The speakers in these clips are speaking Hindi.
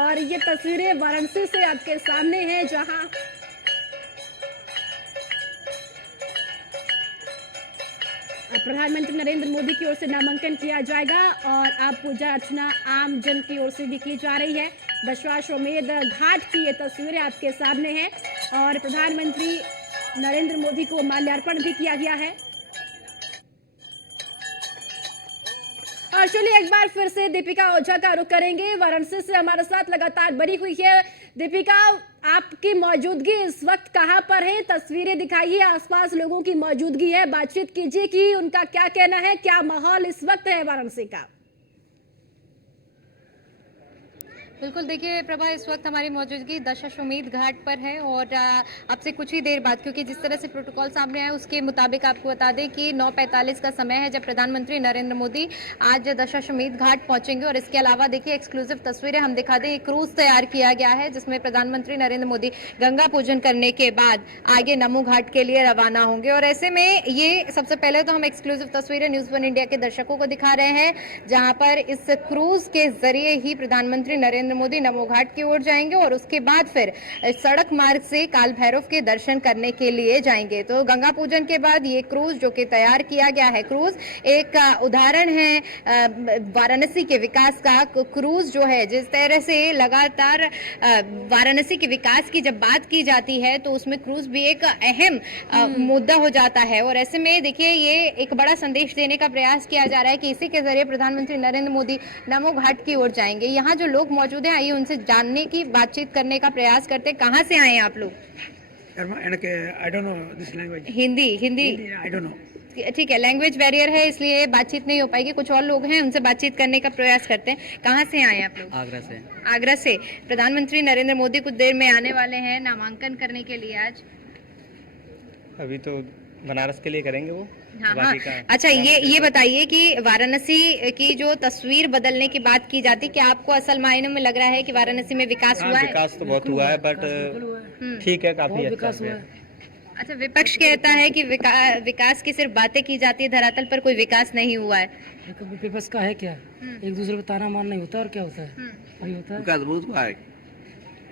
और ये तस्वीरें वाराणसी से आपके सामने हैं, जहां प्रधानमंत्री नरेंद्र मोदी की ओर से नामांकन किया जाएगा और अब पूजा अर्चना आम जन की ओर से भी की जा रही है। दशाश्वमेध घाट की ये तस्वीरें आपके सामने हैं और प्रधानमंत्री नरेंद्र मोदी को माल्यार्पण भी किया गया है। और चलिए एक बार फिर से दीपिका ओझा का रुख करेंगे। वाराणसी से हमारे साथ लगातार बनी हुई है दीपिका, आपकी मौजूदगी इस वक्त कहां पर है? तस्वीरें दिखाइए, आसपास लोगों की मौजूदगी है, बातचीत कीजिए कि उनका क्या कहना है, क्या माहौल इस वक्त है वाराणसी का। बिल्कुल, देखिए प्रभा, इस वक्त हमारी मौजूदगी दशाश्वमेध घाट पर है और अब से कुछ ही देर बाद, क्योंकि जिस तरह से प्रोटोकॉल सामने आया उसके मुताबिक आपको बता दें कि 9:45 का समय है जब प्रधानमंत्री नरेंद्र मोदी आज दशाश्वमेध घाट पहुंचेंगे। और इसके अलावा देखिए एक्सक्लूसिव तस्वीरें हम दिखा दें, एक क्रूज तैयार किया गया है जिसमें प्रधानमंत्री नरेंद्र मोदी गंगा पूजन करने के बाद आगे नमो घाट के लिए रवाना होंगे। और ऐसे में ये सबसे पहले तो हम एक्सक्लूसिव तस्वीरें न्यूज़ 1 इंडिया के दर्शकों को दिखा रहे हैं, जहां पर इस क्रूज के जरिए ही प्रधानमंत्री नरेंद्र मोदी नमो घाट की ओर जाएंगे और उसके बाद फिर सड़क मार्ग से काल भैरव के दर्शन करने के लिए जाएंगे। तो गंगा पूजन के बाद ये क्रूज जो कि तैयार किया गया है, क्रूज एक उदाहरण है वाराणसी के विकास का। क्रूज जो है, जिस तरह से लगातार वाराणसी के विकास की जब बात की जाती है तो उसमें क्रूज भी एक अहम मुद्दा हो जाता है। और ऐसे में देखिए ये एक बड़ा संदेश देने का प्रयास किया जा रहा है कि इसी के जरिए प्रधानमंत्री नरेंद्र मोदी नमो घाट की ओर जाएंगे। यहाँ जो लोग मौजूद हैं, आइए उनसे जानने की, बातचीत करने का प्रयास करते हैं। कहाँ से आए हैं आप लोग? Hindi Hindi I don't know. ठीक है, लैंग्वेज बैरियर है इसलिए बातचीत नहीं हो पाएगी। कुछ और लोग हैं, उनसे बातचीत करने का प्रयास करते हैं। कहाँ से आए हैं आप लोग? आगरा से। आगरा से। प्रधानमंत्री नरेंद्र मोदी कुछ देर में आने वाले हैं नामांकन करने के लिए। आज अभी तो बनारस के लिए करेंगे वो। हाँ हाँ। बाकी का अच्छा, ये बताइए कि वाराणसी की जो तस्वीर बदलने की बात की जाती, क्या आपको असल मायनों में लग रहा है कि वाराणसी में विकास हुआ है? विकास तो बहुत हुआ है, बट ठीक है, काफी अच्छा है। अच्छा, विपक्ष कहता है कि विकास की सिर्फ बातें की जाती है, धरातल पर कोई विकास नहीं हुआ है। विपक्ष का है क्या? एक दूसरे पर ताना मारना ही होता है और क्या होता है? वही होता है। विकास बहुत हुआ है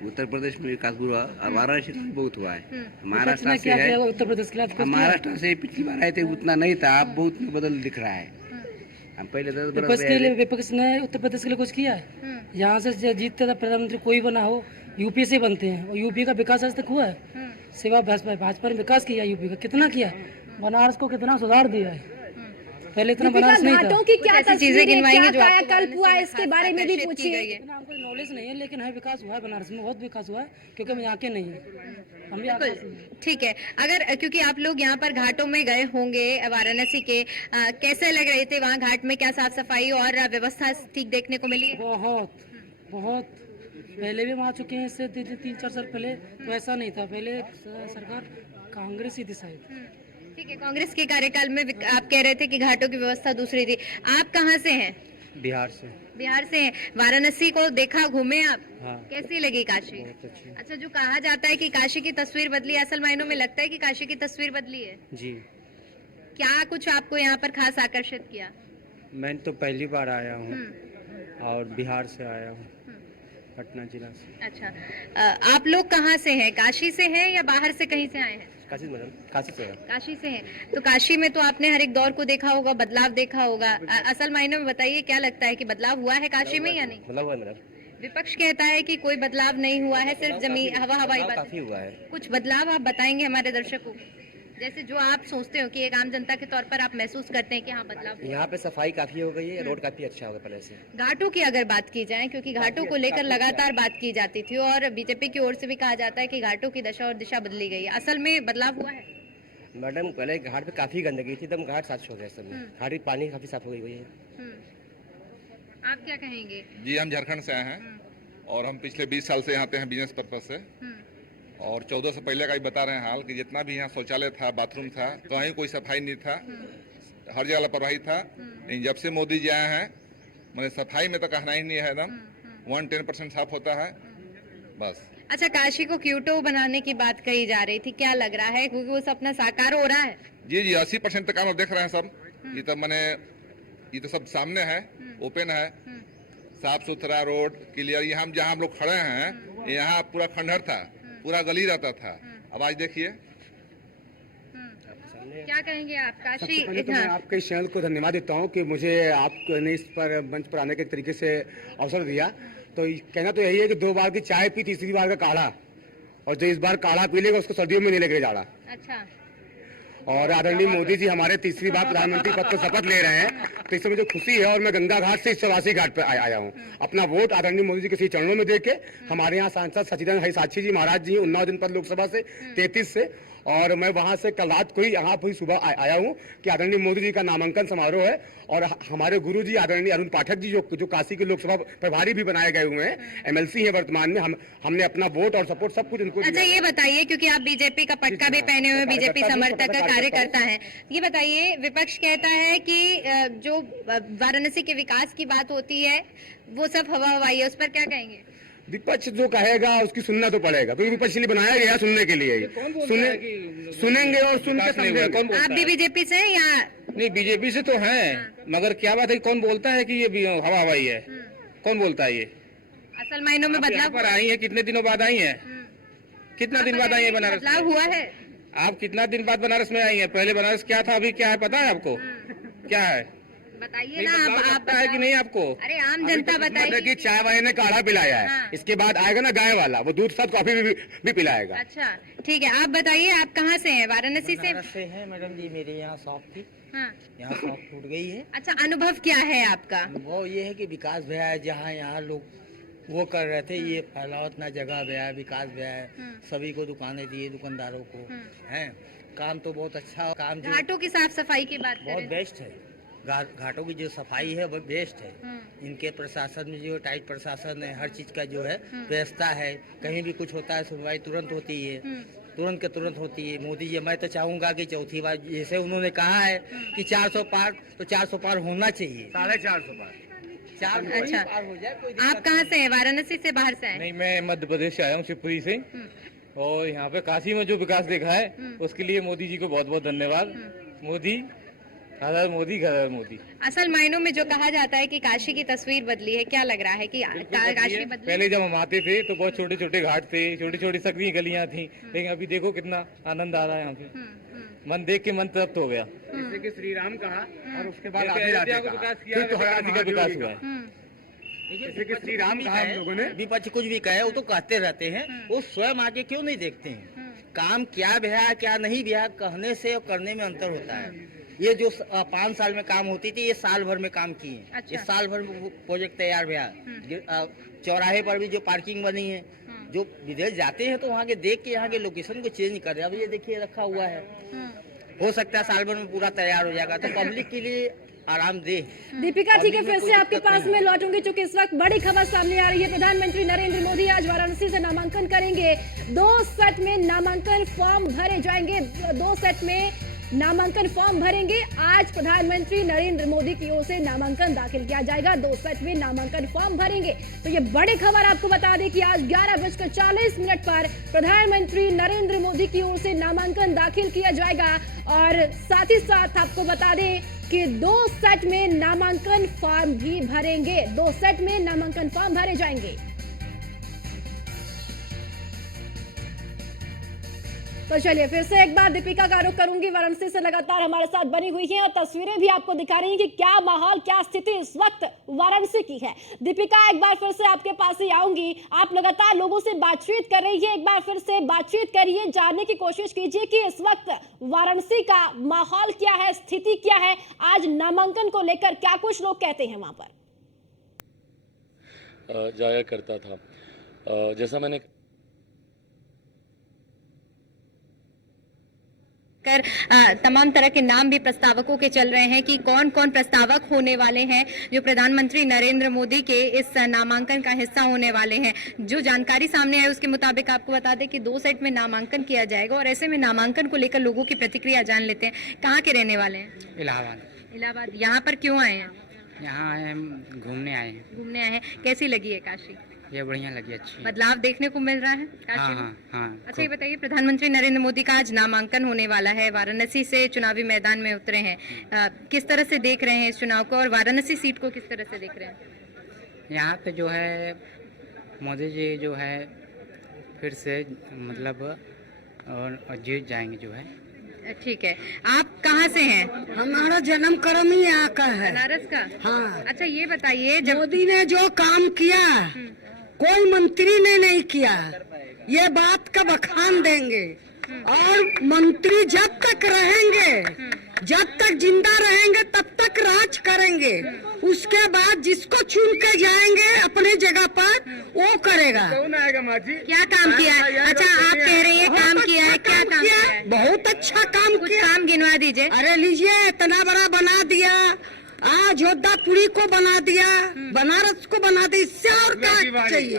उत्तर प्रदेश में, विकास हुआ और वाराणसी में बहुत हुआ है। महाराष्ट्र से है, उत्तर प्रदेश के लिए महाराष्ट्र से पिछली बार आए थे उतना नहीं था, अब बहुत बदल दिख रहा है। हम पहले 10 विपक्ष के लिए, बरस विपक्ष ने उत्तर प्रदेश के लिए कुछ किया है? यहाँ से जीतते था प्रधानमंत्री कोई बना हो, यूपी से बनते हैं और यूपी का विकास आज तक हुआ है? सिवा भाजपा ने विकास किया यूपी का, कितना किया? बनारस को कितना सुधार दिया है, पहले इतना बनारस नहीं था। घाटों की क्या ऐसी चीजें तस्वीरें, गिनवाएंगे क्या जो आपको कायाकल्प हुआ है, इसके बारे में भी आकर्षित की पूछिए। गई है। हमको नॉलेज नहीं है, लेकिन है विकास हुआ है बनारस में, बहुत विकास हुआ है, क्योंकि हम यहाँ के नहीं है, हम भी आगरा से हैं। ठीक है, अगर क्योंकि आप लोग यहाँ पर घाटों में गए होंगे वाराणसी के, कैसे लग रहे थे वहाँ घाट में? क्या साफ सफाई और व्यवस्था ठीक देखने को मिली? बहुत बहुत पहले भी हम आ चुके हैं, इससे 3-4 साल पहले तो ऐसा नहीं था। पहले सरकार कांग्रेस ही थी शायद। ठीक है, कांग्रेस के कार्यकाल में आप कह रहे थे कि घाटों की व्यवस्था दूसरी थी। आप कहाँ से हैं? बिहार से। बिहार से हैं। वाराणसी को देखा, घूमे आप? हाँ। कैसी लगी काशी? बहुत अच्छी। अच्छा, जो कहा जाता है कि काशी की तस्वीर बदली, असल मायनों में लगता है कि काशी की तस्वीर बदली है? जी, क्या कुछ आपको यहाँ पर खास आकर्षित किया? मैं तो पहली बार आया हूँ और बिहार से आया हूँ, पटना जिला से। अच्छा, आप लोग कहाँ से हैं? काशी से हैं या बाहर से कहीं से आए हैं? काशी मैडम, काशी से है। काशी से हैं। तो काशी में तो आपने हर एक दौर को देखा होगा, बदलाव देखा होगा। असल मायनों में बताइए, क्या लगता है कि बदलाव हुआ है काशी में या नहीं? मतलब हुआ है मैडम। विपक्ष कहता है कि कोई बदलाव नहीं हुआ है, सिर्फ जमीन हवाई बात। काफी हुआ है। कुछ बदलाव आप बताएंगे हमारे दर्शकों को, जैसे जो आप सोचते हो कि एक आम जनता के तौर पर आप महसूस करते हैं कि हाँ बदलाव हुआ है? यहाँ पे सफाई काफी हो गई है, रोड काफी अच्छा हो गया पहले से। घाटों की अगर बात की जाए, क्योंकि घाटों को लेकर लगातार बात की जाती थी और बीजेपी की ओर से भी कहा जाता है कि घाटों की दशा और दिशा बदली गई है, असल में बदलाव हुआ है? मैडम, पहले घाट पे काफी गंदगी थी, एकदम घाट साफ हो गया सब में। घाट की पानी काफी साफ हो गई है। आप क्या कहेंगे? जी, हम झारखंड से आए हैं और हम पिछले 20 साल से यहाँ पे हैं बिजनेस पर्पज से। और 14 से पहले का ही बता रहे हैं हाल कि जितना भी यहाँ शौचालय था, बाथरूम था, कहीं कोई सफाई नहीं था, हर जगह लापरवाही था। लेकिन जब से मोदी जी आए हैं, मैंने सफाई में तो कहना ही नहीं है, एकदम 110% साफ होता है बस। अच्छा, काशी को क्यूटो बनाने की बात कही जा रही थी, क्या लग रहा है, क्योंकि वो सपना साकार हो रहा है? जी जी, 80% तक काम आप देख रहे हैं सब। ये तो सब सामने है, ओपन है, साफ सुथरा रोड क्लियर। यहाँ जहाँ हम लोग खड़े हैं यहाँ पूरा खंडहर था, पूरा गली रहता था। अब आज देखिए। क्या कहेंगे आप काशी? सबसे पहले तो मैं आपके इस चैनल को धन्यवाद देता हूँ कि मुझे आपने इस पर मंच पर आने के तरीके से अवसर दिया। तो कहना तो यही है कि 2 बार की चाय पी, तीसरी बार का काढ़ा, और जो इस बार काढ़ा पी लेगा उसको सर्दियों में नहीं लेके जाना। अच्छा। और आदरणीय मोदी जी हमारे तीसरी बार प्रधानमंत्री पद पर शपथ ले रहे हैं, तो इससे मुझे खुशी है। और मैं गंगा घाट से 84 घाट पर आया हूँ। अपना वोट आदरणीय मोदी जी के श्री चरणों में दे के, हमारे यहाँ सांसद सचिदानंद हरी साक्षी जी महाराज जी उन्नाव जनपद लोकसभा से 33 से, और मैं वहां से कल रात को ही यहाँ पर सुबह आया हूँ कि आदरणीय मोदी जी का नामांकन समारोह है। और हमारे गुरु जी आदरणीय अरुण पाठक जी जो काशी के लोकसभा प्रभारी भी बनाए गए हुए हैं, MLC हैं वर्तमान में, हमने अपना वोट और सपोर्ट सब कुछ उनको अच्छा, ये बताइए, क्योंकि आप बीजेपी का पटका भी पहने हुए बीजेपी समर्थक का कार्यकर्ता है, ये बताइए, विपक्ष कहता है कि जो वाराणसी के विकास की बात होती है वो सब हवा हवाई है, उस पर क्या कहेंगे? विपक्ष जो कहेगा उसकी सुनना तो पड़ेगा, क्योंकि विपक्ष इसलिए बनाया गया सुनने के लिए। सुनेंगे और सुन के समझेंगे। आप भी बीजेपी से हैं या नहीं? बीजेपी से तो हैं, मगर क्या बात है कि कौन बोलता है कि ये हवा हवाई है? कौन बोलता है ये? असल मायनों में बदलाव पर आई है, कितने दिनों बाद आई है? कितना दिन बाद आई है बनारस? बदलाव हुआ है? आप कितना दिन बाद बनारस में आई है? पहले बनारस क्या था, अभी क्या है, पता है आपको? क्या है बताइए ना। आप पता है कि नहीं आपको? अरे आम जनता बताइए कि चाय वाले ने काढ़ा पिलाया है, इसके बाद आएगा ना गाय वाला, वो दूध साथ कॉफी भी पिलाएगा। अच्छा ठीक है, आप बताइए, आप कहाँ से हैं? वाराणसी से है मैडम जी, मेरे यहाँ शॉप थी, हाँ। यहाँ शॉप टूट गई है। अच्छा, अनुभव क्या है आपका? वो ये है कि विकास भैया है, जहाँ यहाँ लोग वो कर रहे थे, ये फैलाव इतना जगह भैया है, विकास भैया है, सभी को दुकानें दिए दुकानदारों को, हैं काम तो बहुत अच्छा। काम जो घाटों की साफ सफाई की बात बहुत करें बेस्ट है, घाटों की जो सफाई है वो बेस्ट है। इनके प्रशासन में जो टाइट प्रशासन है, हर चीज का जो है व्यवस्था है, कहीं भी कुछ होता है सुनवाई तुरंत होती है, तुरंत के तुरंत होती है। मोदी जी, मैं तो चाहूंगा कि चौथी बार जैसे उन्होंने कहा है कि 400 पार, तो 400 पार होना चाहिए, 450 पार। अच्छा, पार हो जाए, कोई आप कहाँ से हैं? वाराणसी से, बाहर से आए? नहीं, मैं मध्य प्रदेश से आया हूँ, शिवपुरी से। और यहाँ पे काशी में जो विकास देखा है उसके लिए मोदी जी को बहुत बहुत धन्यवाद। मोदी, घर मोदी। असल मायनों में जो कहा जाता है कि काशी की तस्वीर बदली है, क्या लग रहा है कि काशी बदली? पहले जब हम आते थे तो बहुत छोटे छोटे घाट थे, छोटी छोटी सकरी गलियां थी, लेकिन अभी देखो कितना आनंद आ रहा है यहाँ पे। मन देख के मन तृप्त हो गया। जैसे कि श्री राम कहा और उसके बाद अयोध्या को विकास किया, काशी का विकास हुआ है। जैसे कि श्री राम कहा हम लोगों ने। विपक्ष कुछ भी कहे वो तो कहते रहते हैं, वो स्वयं आगे क्यों नहीं देखते हैं? काम क्या भैया क्या नहीं भैया, कहने से और करने में अंतर होता है। ये जो 5 साल में काम होती थी, ये साल भर में काम किए। अच्छा। ये साल भर में प्रोजेक्ट तैयार भैया। चौराहे पर भी जो पार्किंग बनी है, जो विदेश जाते हैं तो वहाँ के देख के यहाँ के लोकेशन को चेंज कर रहे हैं। अब ये देखिए रखा हुआ है, हो सकता है साल भर में पूरा तैयार हो जाएगा, तो पब्लिक के लिए आरामदेह। दीपिका, ठीक है, फिर से आपके पास में लौटूंगी, क्योंकि इस वक्त बड़ी खबर सामने आ रही है। प्रधानमंत्री नरेंद्र मोदी आज वाराणसी से नामांकन करेंगे। 2 सेट में नामांकन फॉर्म भरे जाएंगे, 2 सेट में नामांकन फॉर्म भरेंगे। आज प्रधानमंत्री नरेंद्र मोदी की ओर से नामांकन दाखिल किया जाएगा, 2 सेट में नामांकन फॉर्म भरेंगे। तो ये बड़ी खबर आपको बता दें कि आज 11:40 पर प्रधानमंत्री नरेंद्र मोदी की ओर से नामांकन दाखिल किया जाएगा। और साथ ही साथ आपको बता दें कि 2 सेट में नामांकन फॉर्म भी भरेंगे, 2 सेट में नामांकन फॉर्म भरे जाएंगे। तो चलिए फिर से एक बार दीपिका का रुख करूंगी, वाराणसी से लगातार हमारे साथ बनी हुई हैं और तस्वीरें भी आपको दिखा रही हैं कि क्या माहौल, क्या स्थिति इस वक्त वाराणसी की है। दीपिका, एक बार फिर से आपके पास ही आऊंगी, आप लगातार लोगों से बातचीत कर रही है, एक बार फिर से बातचीत करिए, जानने की कोशिश कीजिए कि इस वक्त वाराणसी का माहौल क्या है, स्थिति क्या है, आज नामांकन को लेकर क्या कुछ लोग कहते हैं वहां पर। जाया करता था, जैसा मैंने तमाम तरह के नाम भी प्रस्तावकों के चल रहे हैं कि कौन कौन प्रस्तावक होने वाले हैं जो प्रधानमंत्री नरेंद्र मोदी के इस नामांकन का हिस्सा होने वाले हैं। जो जानकारी सामने है उसके मुताबिक आपको बता दें कि 2 सेट में नामांकन किया जाएगा और ऐसे में नामांकन को लेकर लोगों की प्रतिक्रिया जान लेते हैं। कहाँ के रहने वाले हैं? इलाहाबाद। यहाँ पर क्यों आए हैं? यहाँ आए हैं, घूमने आए हैं। घूमने आए हैं। कैसी लगी है काशी? ये बढ़िया लगी, अच्छी। बदलाव देखने को मिल रहा है काशी में? हाँ। अच्छा, ये बताइए, प्रधानमंत्री नरेंद्र मोदी का आज नामांकन होने वाला है, वाराणसी से चुनावी मैदान में उतरे हैं, किस तरह से देख रहे हैं इस चुनाव को और वाराणसी सीट को किस तरह से देख रहे हैं? यहाँ पे जो है मोदी जी जो है फिर से मतलब और जीत जाएंगे जो है। ठीक है, आप कहाँ से हैं? हमारा जन्म कर्म ही यहाँ का है। बनारस का? हाँ। अच्छा ये बताइए, जब मोदी ने जो काम किया कोई मंत्री ने नहीं किया, ये बात का बखान देंगे। और मंत्री जब तक रहेंगे, जब तक जिंदा रहेंगे तब तक राज करेंगे। उसके बाद जिसको चुन के जाएंगे अपने जगह पर वो करेगा। कौन आएगा माँ जी? क्या काम किया है? अच्छा आप कह रही है काम किया है, क्या काम किया है? बहुत अच्छा काम कुछ किया। काम गिनवा दीजिए। अरे लीजिए, इतना बड़ा बना दिया, जोधापुरी को बना दिया, बनारस को बना दिया, इससे और क्या चाहिए?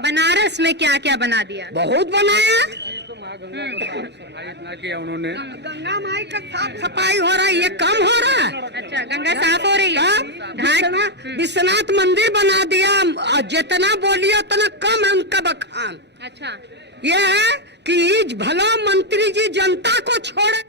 बनारस में क्या क्या बना दिया? बहुत बनाया। इतना किया उन्होंने। गंगा माई का साफ सफाई हो रहा है, ये कम हो रहा है? अच्छा गंगा साफ हो रही है? विश्वनाथ मंदिर बना दिया, जितना बोलिए उतना कम है उनका बखान। अच्छा ये है कि भला मंत्री जी जनता को छोड़े।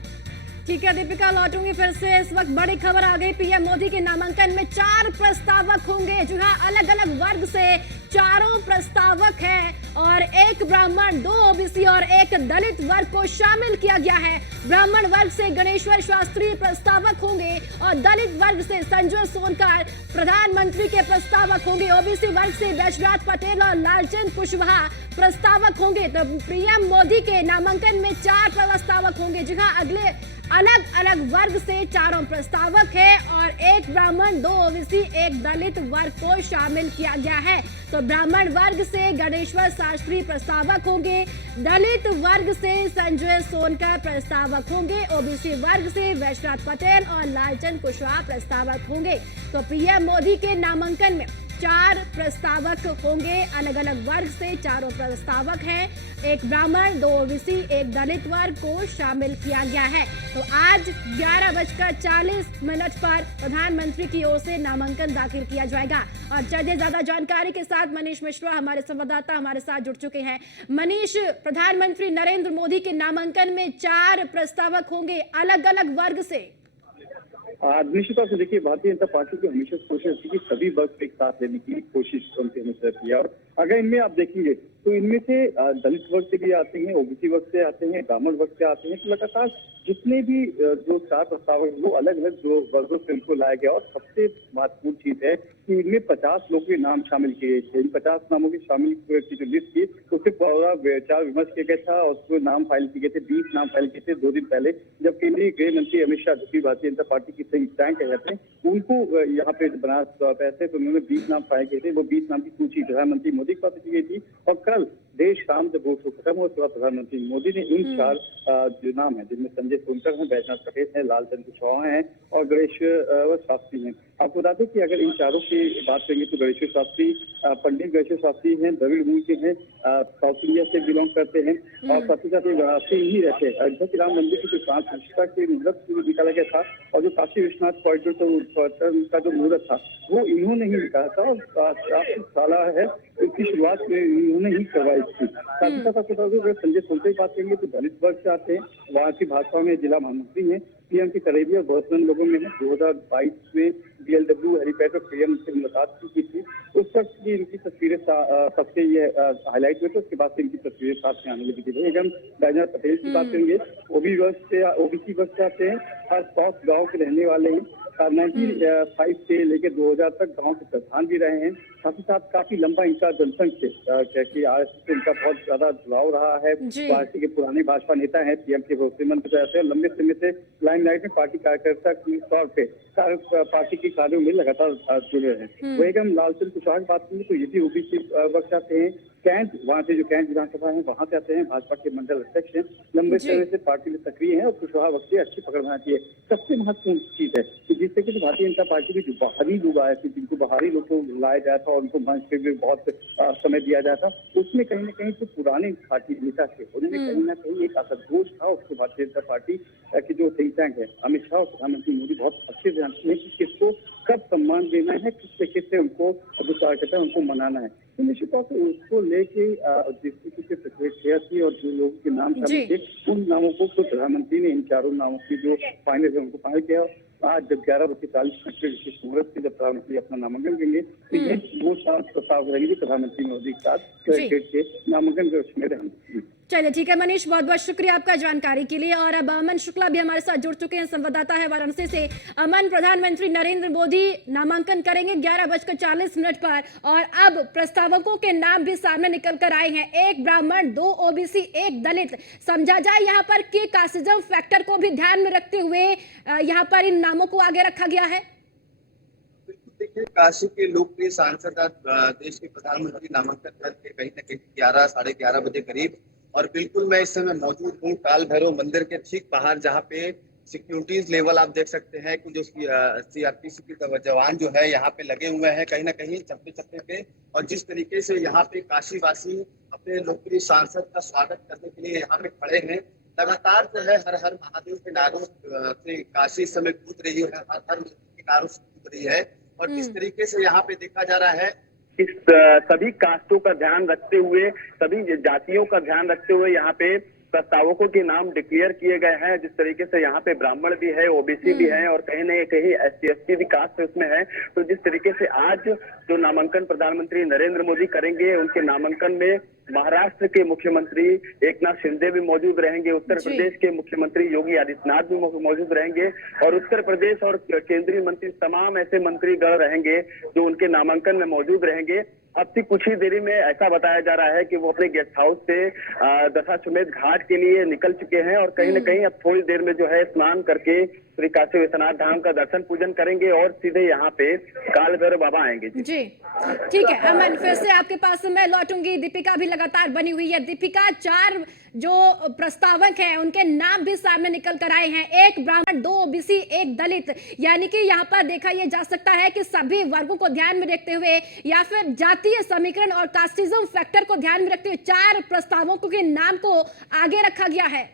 ठीक है दीपिका, लौटूंगी फिर से। इस वक्त बड़ी खबर आ गई, पीएम मोदी के नामांकन में 4 प्रस्तावक होंगे। जो है अलग अलग वर्ग से चारों प्रस्तावक हैं और 1 ब्राह्मण, 2 ओबीसी और 1 दलित वर्ग को शामिल किया गया है। ब्राह्मण वर्ग से गणेश्वर शास्त्री प्रस्तावक होंगे और दलित वर्ग से संजय सोनकर प्रधानमंत्री के प्रस्तावक होंगे। ओबीसी वर्ग से बैजनाथ पटेल और लालचंद कुशवाहा प्रस्तावक होंगे। तो पीएम मोदी के नामांकन में 4 प्रस्तावक होंगे। जी हाँ, अगले अलग अलग वर्ग से चारों प्रस्तावक है और 1 ब्राह्मण, 2 ओबीसी, 1 दलित वर्ग को शामिल किया गया है। तो ब्राह्मण वर्ग से गणेश्वर शास्त्री प्रस्तावक होंगे, दलित वर्ग से संजय सोनकर प्रस्तावक होंगे, ओबीसी वर्ग से बैजनाथ पटेल और लालचंद कुशवाहा प्रस्तावक होंगे। तो पीएम मोदी के नामांकन में 4 प्रस्तावक होंगे। अलग अलग वर्ग से चारों प्रस्तावक हैं। 1 ब्राह्मण, 2 ओबीसी, 1 दलित वर्ग को शामिल किया गया है। तो आज 11:40 पर प्रधानमंत्री की ओर से नामांकन दाखिल किया जाएगा। और चलिए ज्यादा जानकारी के साथ मनीष मिश्रा हमारे संवाददाता हमारे साथ जुड़ चुके हैं। मनीष, प्रधानमंत्री नरेंद्र मोदी के नामांकन में 4 प्रस्तावक होंगे अलग अलग वर्ग से। निश्चित तौर से देखिए, भारतीय जनता पार्टी की हमेशा कोशिश थी कि सभी वर्ग एक साथ लेने की कोशिश उनके हमेशा की है। और अगर इनमें आप देखेंगे तो इनमें से दलित वर्ग से भी आते हैं, ओबीसी वर्ग से आते हैं, ब्राह्मण वर्ग से आते हैं। तो लगातार जितने भी जो 4 प्रस्तावक वो अलग अलग जो वर्गों से इनको लाया गया। और सबसे महत्वपूर्ण चीज है कि इनमें 50 लोगों के नाम शामिल किए थे। इन 50 नामों की शामिल की जो लिस्ट थी उससे पूरा विचार विमर्श किया गया था और उसको नाम फाइल किए गए थे। 20 नाम फाइल किए थे 2 दिन पहले, जब केंद्रीय गृह मंत्री अमित शाह, जो कि भारतीय जनता पार्टी की थिंक टैंक कहते हैं, उनको यहाँ पे बनारस पैसे तो उन्होंने 20 नाम फाइल किए थे। वो 20 नाम की सूची प्रधानमंत्री मोदी के पास दी गई थी। और कल देर शाम जब वोट खत्म हुआ उसके बाद प्रधानमंत्री मोदी ने इन 4 जो नाम है, जिनमें संजय सोनकर हैं, बैजनाथ पटेल हैं, लालचंद कुशवाहा हैं और गणेश्वर शास्त्री हैं। आपको बता दें कि अगर इन चारों की बात करेंगे तो गणेश्वर शास्त्री, पंडित गणेश्वर शास्त्री हैं, द्रविड़ मूल के हैं, साउथ इंडिया से बिलोंग करते हैं और साथ ही साथ वाराणसी ही रहते हैं। अयोध्या के राम मंदिर की जो प्राण प्रतिष्ठा के मुहूर्त निकाला गया था और जो काशी विश्वनाथ कॉरिडोर का जो मुहूर्त था वो इन्होंने ही निकाला था और काफी साला है इसकी शुरुआत इन्होंने ही करवाई थी। साथ ही साथ आपको बता दें, संजय सोनकर की बात करेंगे तो दलित वर्ग से आते हैं, वहाँ की भाजपा में जिला महामंत्री हैं, पीएम की करीबी और बहुत लोगों में 2022 में BLW हेलीपैड पर पीएम से मुलाकात की थी। उस वक्त की इनकी तस्वीरें सबसे ये हाईलाइट हुए थे। उसके बाद से इनकी तस्वीरें साथ में आने लगी थी। हम बैजनाथ पटेल की बात करेंगे, ओबीसी वर्ग से आते हैं, हर 100 गाँव के रहने वाले हैं। 1905 से लेकर 2000 तक गांव के प्रधान भी रहे हैं। साथ ही साथ काफी लंबा इनका जनसंघ से आरएसएस से इनका बहुत ज्यादा जुड़ाव रहा है। पार्टी के पुराने भाजपा नेता हैं, पीएम के भरोसेमंद रहते हैं, लंबे समय से लाइमलाइट में पार्टी कार्यकर्ता के तौर पे पार्टी के कार्यों में लगातार जुड़े हैं। वही हम लालचंद कुशवाहा की बात करें तो ये भी ओबीसी वर्ग आते हैं। कैंट, वहाँ से जो कैंट विधानसभा है वहाँ से आते हैं, भाजपा के मंडल अध्यक्ष हैं, लंबे समय से पार्टी में सक्रिय हैं और कुशवाहा वक्त से अच्छी पकड़ बनाती है। सबसे महत्वपूर्ण चीज है कि जिससे कि भारतीय जनता पार्टी में जो बाहरी लोग आए थे, जिनको बाहरी लोग को लाया जाया था और उनको मंच पे भी बहुत समय दिया जाता था, उसमें कहीं ना कहीं जो पुराने पार्टी नेता थे उनमें कहीं ना कहीं एक असंतोष था। उसको भारतीय जनता पार्टी की जो थिंक टैंक है अमित शाह और प्रधानमंत्री मोदी बहुत अच्छे से जानते हैं कि किसको कब सम्मान देना है, किससे उनको जो कार्यकर्ता उनको मनाना है। तो निश्चित तौर से उसको लेके जिस तरीके से प्रक्रिया थी और जो लोगों के नाम शामिल थे, उन नामों को तो प्रधानमंत्री ने इन चारों नामों की जो फाइनल है उनको फाइनल किया। आज जब 11:40 पे विशेष मुहूर्त से जब प्रधानमंत्री अपना नामांकन करेंगे तो ये वो 4 प्रस्ताव रहेंगे प्रधानमंत्री मोदी के साथ के नामांकन में रहेंगे। चलिए ठीक है मनीष, बहुत बहुत शुक्रिया आपका जानकारी के लिए। और अब अमन शुक्ला भी हमारे साथ जुड़ चुके हैं, संवाददाता है वाराणसी से। अमन, प्रधानमंत्री नरेंद्र मोदी नामांकन करेंगे 11:40 पर और अब प्रस्तावकों के नाम भी सामने निकल कर आए हैं। 1 ब्राह्मण, 2 ओबीसी, 1 दलित। समझा जाए यहाँ पर कि कास्टिज्म फैक्टर को भी ध्यान में रखते हुए यहाँ पर इन नामों को आगे रखा गया है। देखिए, काशी के लोकप्रिय सांसद देश के प्रधानमंत्री नामांकन करके कहीं न कहीं 11 साढ़े 11 बजे करीब, और बिल्कुल मैं इस समय मौजूद हूँ काल भैरव मंदिर के ठीक बाहर, जहाँ पे सिक्योरिटीज लेवल आप देख सकते हैं कि जो सीआरपीसी के जवान जो है यहाँ पे लगे हुए हैं कहीं ना कहीं चप्पे चप्पे पे। और जिस तरीके से यहाँ पे काशी वासी अपने लोकप्रिय सांसद का स्वागत करने के लिए यहाँ पे खड़े हैं, लगातार जो है हर हर महादेव के नारों से काशी इस समय कूद रही है, हर हर के नारों से कूद रही है। और जिस तरीके से यहाँ पे देखा जा रहा है इस सभी कास्टों का ध्यान रखते हुए, सभी जातियों का ध्यान रखते हुए यहाँ पे प्रस्तावकों के नाम डिक्लेयर किए गए हैं। जिस तरीके से यहाँ पे ब्राह्मण भी है, ओबीसी भी है और कहीं न कहीं SC/ST भी कास्ट उसमें है। तो जिस तरीके से आज जो नामांकन प्रधानमंत्री नरेंद्र मोदी करेंगे, उनके नामांकन में महाराष्ट्र के मुख्यमंत्री एकनाथ शिंदे भी मौजूद रहेंगे, उत्तर प्रदेश के मुख्यमंत्री योगी आदित्यनाथ भी मौजूद रहेंगे और उत्तर प्रदेश और केंद्रीय मंत्री तमाम ऐसे मंत्रीगण रहेंगे जो उनके नामांकन में मौजूद रहेंगे। अब से कुछ ही देरी में ऐसा बताया जा रहा है कि वो अपने गेस्ट हाउस से दशाश्वमेध घाट के लिए निकल चुके हैं और कहीं न कहीं अब थोड़ी देर में जो है स्नान करके श्री काशी विश्वनाथ धाम का दर्शन पूजन करेंगे और सीधे यहाँ पे काल भैरव बाबा आएंगे। जी ठीक है अमन, फिर से आपके पास मैं लौटूंगी। दीपिका भी लगातार बनी हुई है। दीपिका, 4 जो प्रस्तावक हैं उनके नाम भी सामने निकल कर आए हैं। 1 ब्राह्मण, 2 ओबीसी, 1 दलित। यानी कि यहाँ पर देखा यह जा सकता है कि सभी वर्गों को ध्यान में रखते हुए या फिर जातीय समीकरण और कास्टिज्म फैक्टर को ध्यान में रखते हुए 4 प्रस्तावकों के नाम को आगे रखा गया है।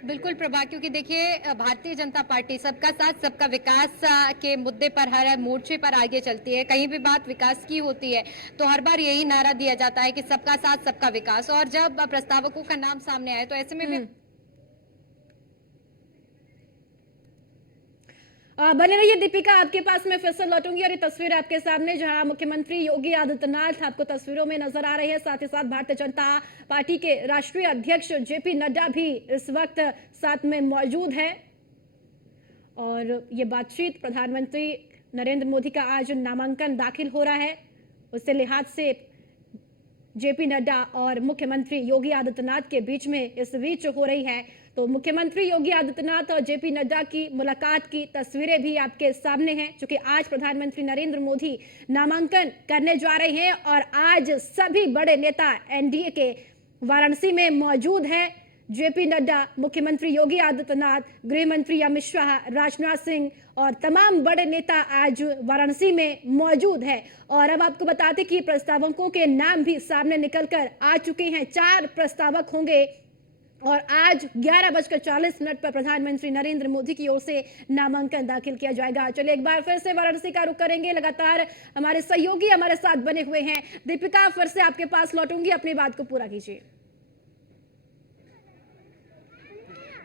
बिल्कुल प्रभा, क्योंकि देखिए भारतीय जनता पार्टी सबका साथ सबका विकास के मुद्दे पर हर मोर्चे पर आगे चलती है। कहीं भी बात विकास की होती है तो हर बार यही नारा दिया जाता है कि सबका साथ सबका विकास। और जब प्रस्तावकों का नाम सामने आए तो ऐसे में बने रहिए दीपिका, आपके पास मैं फिर से लौटूंगी। और ये तस्वीर आपके सामने जहां मुख्यमंत्री योगी आदित्यनाथ आपको तस्वीरों में नजर आ रहे हैं, साथ ही साथ भारतीय जनता पार्टी के राष्ट्रीय अध्यक्ष JP नड्डा भी इस वक्त साथ में मौजूद है। और ये बातचीत प्रधानमंत्री नरेंद्र मोदी का आज नामांकन दाखिल हो रहा है, उससे लिहाज से JP नड्डा और मुख्यमंत्री योगी आदित्यनाथ के बीच में इस बीच हो रही है। तो मुख्यमंत्री योगी आदित्यनाथ और JP नड्डा की मुलाकात की तस्वीरें भी आपके सामने हैं, क्योंकि आज प्रधानमंत्री नरेंद्र मोदी नामांकन करने जा रहे हैं और आज सभी बड़े नेता NDA के वाराणसी में मौजूद हैं। JP नड्डा, मुख्यमंत्री योगी आदित्यनाथ, गृह मंत्री अमित शाह, राजनाथ सिंह और तमाम बड़े नेता आज वाराणसी में मौजूद है। और अब आपको बताते कि प्रस्तावकों के नाम भी सामने निकलकर आ चुके हैं। 4 प्रस्तावक होंगे और आज 11:40 पर प्रधानमंत्री नरेंद्र मोदी की ओर से नामांकन दाखिल किया जाएगा। चलिए एक बार फिर से वाराणसी का रुख करेंगे। लगातार हमारे सहयोगी हमारे साथ बने हुए हैं। दीपिका, फिर से आपके पास लौटूंगी, अपनी बात को पूरा कीजिए।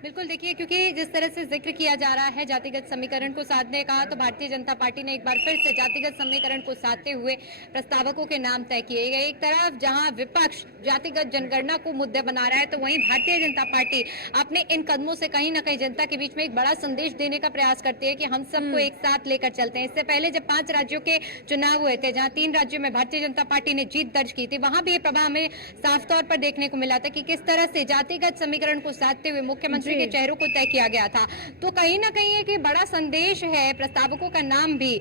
बिल्कुल, देखिए क्योंकि जिस तरह से जिक्र किया जा रहा है जातिगत समीकरण को साधने का, तो भारतीय जनता पार्टी ने एक बार फिर से जातिगत समीकरण को साधते हुए प्रस्तावकों के नाम तय किए गए। एक तरफ जहां विपक्ष जातिगत जनगणना को मुद्दे बना रहा है, तो वहीं भारतीय जनता पार्टी अपने इन कदमों से कहीं ना कहीं जनता के बीच में एक बड़ा संदेश देने का प्रयास करती है कि हम सबको एक साथ लेकर चलते हैं। इससे पहले जब 5 राज्यों के चुनाव हुए थे, जहां 3 राज्यों में भारतीय जनता पार्टी ने जीत दर्ज की थी, वहां भी ये प्रभाव हमें साफ तौर पर देखने को मिला था कि किस तरह से जातिगत समीकरण को साधते हुए मुख्यमंत्री के चेहरों को तय किया गया था। तो कहीं ना कहीं एक बड़ा संदेश है प्रस्तावकों का नाम भी,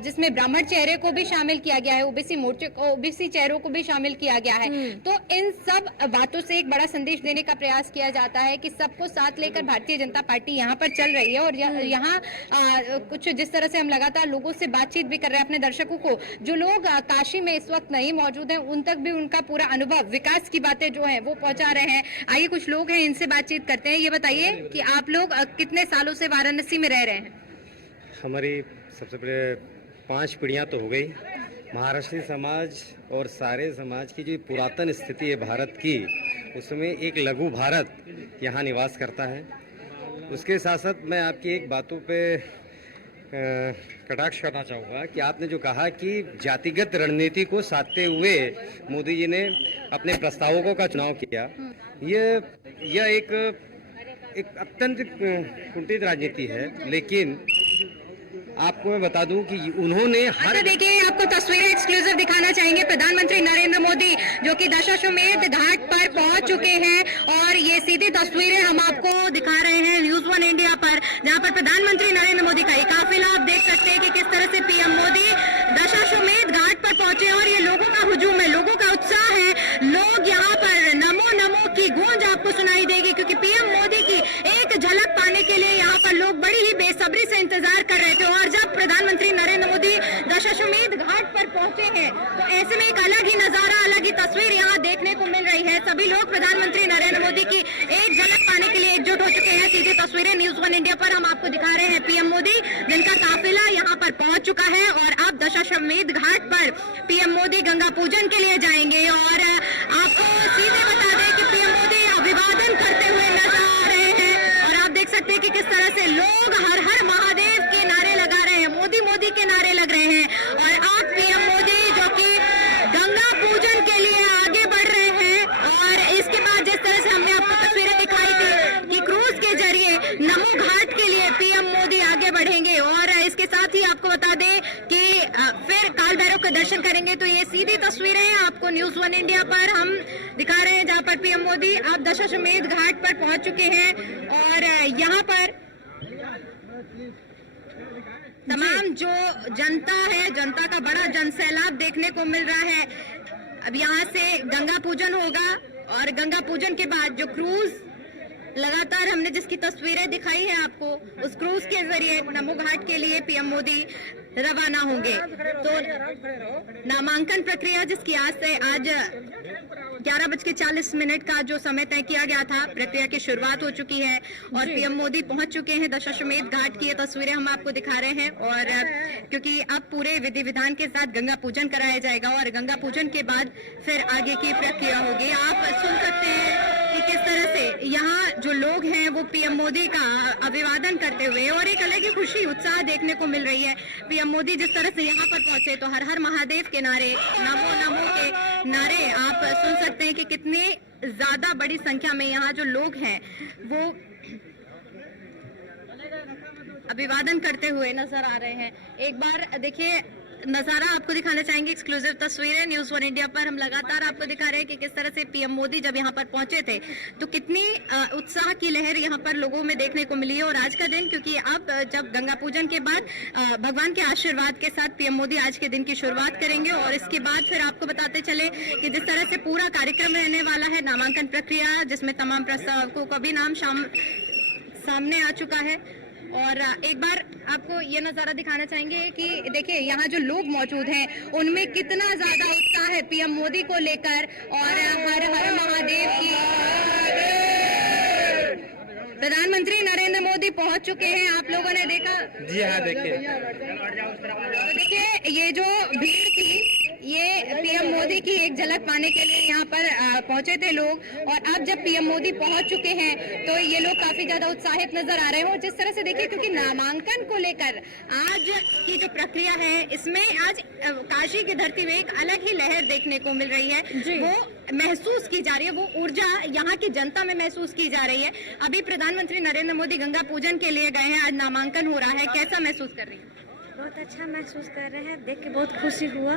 जिसमें ब्राह्मण चेहरे को भी शामिल किया गया है, ओबीसी चेहरों को भी शामिल किया गया है। तो इन सब बातों से एक बड़ा संदेश देने का प्रयास किया जाता है कि सबको साथ लेकर भारतीय जनता पार्टी यहाँ पर चल रही है। और यहाँ कुछ जिस तरह से हम लगातार लोगों से बातचीत भी कर रहे हैं, अपने दर्शकों को, जो लोग काशी में इस वक्त नहीं मौजूद हैं, उन तक भी उनका पूरा अनुभव, विकास की बातें जो है वो पहुंचा रहे हैं। आइए कुछ लोग हैं, इनसे बातचीत करते हैं। ये बताइए कि आप लोग कितने सालों से वाराणसी में रह रहे हैं? हमारी सबसे पहले 5 पीढ़ियां तो हो गई। महाराष्ट्रीय समाज और सारे समाज की जो पुरातन स्थिति है भारत की, उसमें एक लघु भारत यहाँ निवास करता है। उसके साथ साथ मैं आपकी एक बातों पे कटाक्ष करना चाहूँगा कि आपने जो कहा कि जातिगत रणनीति को साधते हुए मोदी जी ने अपने प्रस्तावकों का चुनाव किया, यह एक अत्यंत कुंठित राजनीति है। लेकिन आपको मैं बता दूं कि उन्होंने अच्छा देखिए, आपको तस्वीरें एक्सक्लूसिव दिखाना चाहेंगे। प्रधानमंत्री नरेंद्र मोदी जो कि दशाश्वमेध घाट पर पहुंच चुके हैं और ये सीधी तस्वीरें हम आपको दिखा रहे हैं न्यूज़ 1 इंडिया पर, जहां पर प्रधानमंत्री नरेंद्र मोदी का एक काफिला आप देख सकते हैं कि किस तरह से पीएम मोदी दशाश्वमेध घाट पर पहुंचे और ये लोगों का हुजूम है, लोगों का उत्साह है। लोग यहाँ पर नमो नमो की गूंज आपको सुनाई देगी, क्योंकि पीएम मोदी की एक झलक पाने के लिए यहाँ पर लोग बड़ी ही बेसब्री से इंतजार कर रहे थे। और जब प्रधानमंत्री नरेंद्र मोदी दशाश्वमेध घाट पर पहुंचे हैं तो ऐसे में एक अलग ही नजारा, अलग ही तस्वीर यहाँ देखने को मिल रही है। सभी लोग प्रधानमंत्री नरेंद्र मोदी की एक झलक पाने के लिए एकजुट हो चुके हैं। सीधी तस्वीरें न्यूज़ 1 इंडिया पर हम आपको दिखा रहे हैं पीएम मोदी, जिनका काफिला यहाँ पर पहुंच चुका है और अब दशाश्वमेध घाट पर पीएम मोदी गंगा पूजन के लिए जाएंगे। और आपको सीधे बता दें कि पीएम मोदी अभिवादन करते हुए नजर आ रहे हैं और आप देख सकते हैं कि किस तरह से लोग हर हर महादेव के नारे लगा रहे हैं, मोदी मोदी के नारे लग रहे हैं। और अब पीएम मोदी जो कि गंगा पूजन के लिए आगे बढ़ रहे हैं और इसके बाद जिस तरह से हमने आपको तस्वीरें दिखाई थी कि क्रूज के जरिए नमो घाट के लिए पीएम मोदी आगे बढ़ेंगे। और इसके साथ ही आपको बता दें कि फिर काल भैरव के दर्शन करेंगे। तो ये सीधी तस्वीरें आपको न्यूज़ 1 इंडिया पर हम दिखा रहे हैं, जहां पर पीएम मोदी अब दशाश्वमेध घाट पर पहुंच चुके हैं और यहाँ पर तमाम जो जनता है, जनता का बड़ा जनसैलाब देखने को मिल रहा है। अब यहाँ से गंगा पूजन होगा और गंगा पूजन के बाद जो क्रूज लगातार हमने जिसकी तस्वीरें दिखाई है आपको, उस क्रूज के जरिए नमो घाट के लिए पीएम मोदी रवाना होंगे। तो नामांकन प्रक्रिया जिसकी आज 11:40 का जो समय तय किया गया था, प्रक्रिया की शुरुआत हो चुकी है और पीएम मोदी पहुंच चुके हैं दशाश्वमेध घाट की। ये तस्वीरें हम आपको दिखा रहे हैं और क्योंकि अब पूरे विधि विधान के साथ गंगा पूजन कराया जाएगा और गंगा पूजन के बाद फिर आगे की प्रक्रिया होगी। आप सुन सकते हैं कि किस तरह से यहाँ जो लोग हैं वो पीएम मोदी का अभिवादन करते हुए, और एक अलग ही खुशी उत्साह देखने को मिल रही है। पीएम मोदी जिस तरह से यहाँ पर पहुंचे तो हर हर महादेव के नारे, नमो नमो के नारे आप सुन सकते हैं कि कितनी ज्यादा बड़ी संख्या में यहाँ जो लोग हैं वो अभिवादन करते हुए नजर आ रहे हैं। एक बार देखिए नजारा आपको दिखाना चाहेंगे, एक्सक्लूसिव तस्वीरें न्यूज़ 1 इंडिया पर हम लगातार आपको दिखा रहे हैं कि किस तरह से पीएम मोदी जब यहाँ पर पहुंचे थे तो कितनी उत्साह की लहर यहाँ पर लोगों में देखने को मिली है। और आज का दिन, क्योंकि अब जब गंगा पूजन के बाद भगवान के आशीर्वाद के साथ पीएम मोदी आज के दिन की शुरुआत करेंगे और इसके बाद फिर आपको बताते चले कि जिस तरह से पूरा कार्यक्रम रहने वाला है, नामांकन प्रक्रिया जिसमें तमाम प्रस्तावकों का भी नाम सामने आ चुका है। और एक बार आपको ये नजारा दिखाना चाहेंगे कि देखिए यहाँ जो लोग मौजूद हैं उनमें कितना ज्यादा उत्साह है पीएम मोदी को लेकर और हर हर महादेव की। प्रधानमंत्री नरेंद्र मोदी पहुंच चुके हैं, आप लोगों ने देखा? जी हाँ, देखिए तो देखिए ये जो भीड़ थी ये पीएम मोदी की एक झलक पाने के लिए यहाँ पर पहुंचे थे लोग और अब जब पीएम मोदी पहुंच चुके हैं तो ये लोग काफी ज्यादा उत्साहित नजर आ रहे हैं। और जिस तरह से देखिए, क्योंकि नामांकन को लेकर आज की जो प्रक्रिया है इसमें आज काशी की धरती में एक अलग ही लहर देखने को मिल रही है, वो महसूस की जा रही है, वो ऊर्जा यहाँ की जनता में महसूस की जा रही है। अभी प्रधानमंत्री नरेंद्र मोदी गंगा पूजन के लिए गए हैं, आज नामांकन हो रहा है, कैसा महसूस कर रही है? बहुत अच्छा महसूस कर रहे हैं, देख के बहुत खुशी हुआ।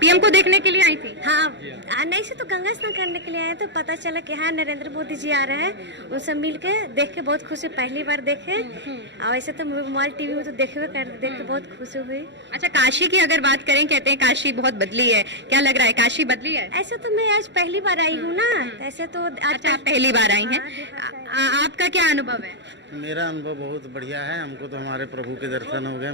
पीएम को देखने के लिए आई थी? हाँ, नहीं से तो गंगा स्नान करने के लिए आए तो पता चला कि हाँ नरेंद्र मोदी जी आ रहे हैं, उनसे मिल के देख के बहुत खुशी, पहली बार देखे। और ऐसे तो मोबाइल टीवी में तो देख के बहुत खुशी हुई। अच्छा, काशी की अगर बात करें, कहते हैं काशी बहुत बदली है, क्या लग रहा है काशी बदली है? ऐसे तो मैं आज पहली बार आई हूँ ना, ऐसे तो अच्छा आप पहली बार आई हैं, आपका क्या अनुभव है? मेरा अनुभव बहुत बढ़िया है, हमको तो हमारे प्रभु के दर्शन हो गए।